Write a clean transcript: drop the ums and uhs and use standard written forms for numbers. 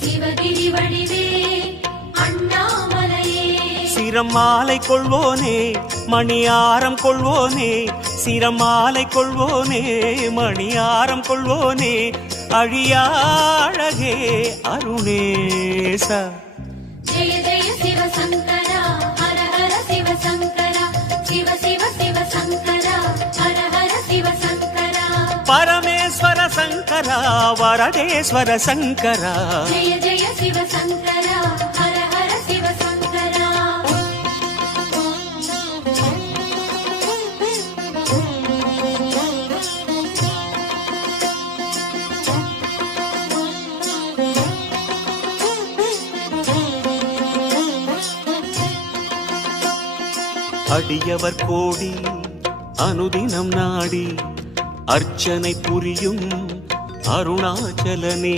சிவகிரி வடிவே அண்ணாமலையே சிரமாலை கொள்வோனே மணியாரம் கொள்வோனே சிரமாலை கொள்வோனே மணியாரம் கொள்வோனே அழியாழகே அருணேச ஜெய ஜெய சிவசங்கரா ஹர ஹர சிவசங்கரா சிவ சிவ சிவசங்கரா ஹர ஹர சிவசங்கரா பரமேஸ்வர சங்கரா வரதேஸ்வர சங்கரா ஜெய ஜெய சிவசங்கரா ஹர ஹர சிவசங்கரா அடியவர் கோடி அனுதினம் நாடி அர்ச்சனை புரியும் அருணாச்சலனே